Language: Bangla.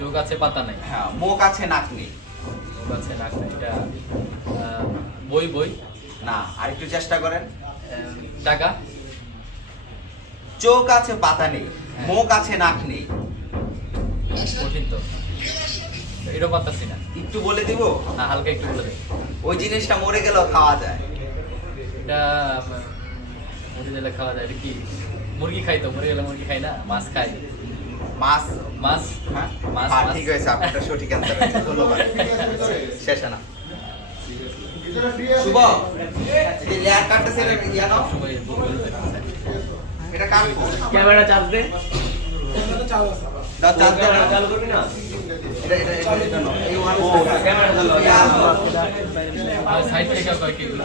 চোখ আছে পাতা নাই। হ্যাঁ মুখ আছে নাক নেই। চোখ আছে নাক নাই এটা বই বই। না আর একটু চেষ্টা করেন। টাকা। চোখ আছে পাতা নেই। মুখ আছে নাক নেই। কঠিন তো। এটাও পারতাছি না? একটু বলে দিব? না হালকা একটু বলে দেয় ওই জিনিসটা মরে গেলেও খাওয়া যায়। এটা আহ, মুরগি দিলে খাওয়া যায়। এটা কি? মুরগি খাই তো মরে গেলে মুরগি খাই না? মাছ খাই। মাছ? মাছ? হ্যাঁ হ্যাঁ। ঠিক হয়েছে আপনারটা সঠিক অ্যান্সার ধন্যবাদ। শেষ না শুভ। এই লেয়ার ইয়া নাও। এটা কাট ক্যামেরা চার্জ দে। চাল না। চালু করবি না? এটা এটা এটা এটা নাও। এই ওয়ান ক্যামেরা চালু সাইড থেকে কয় কি এগুলো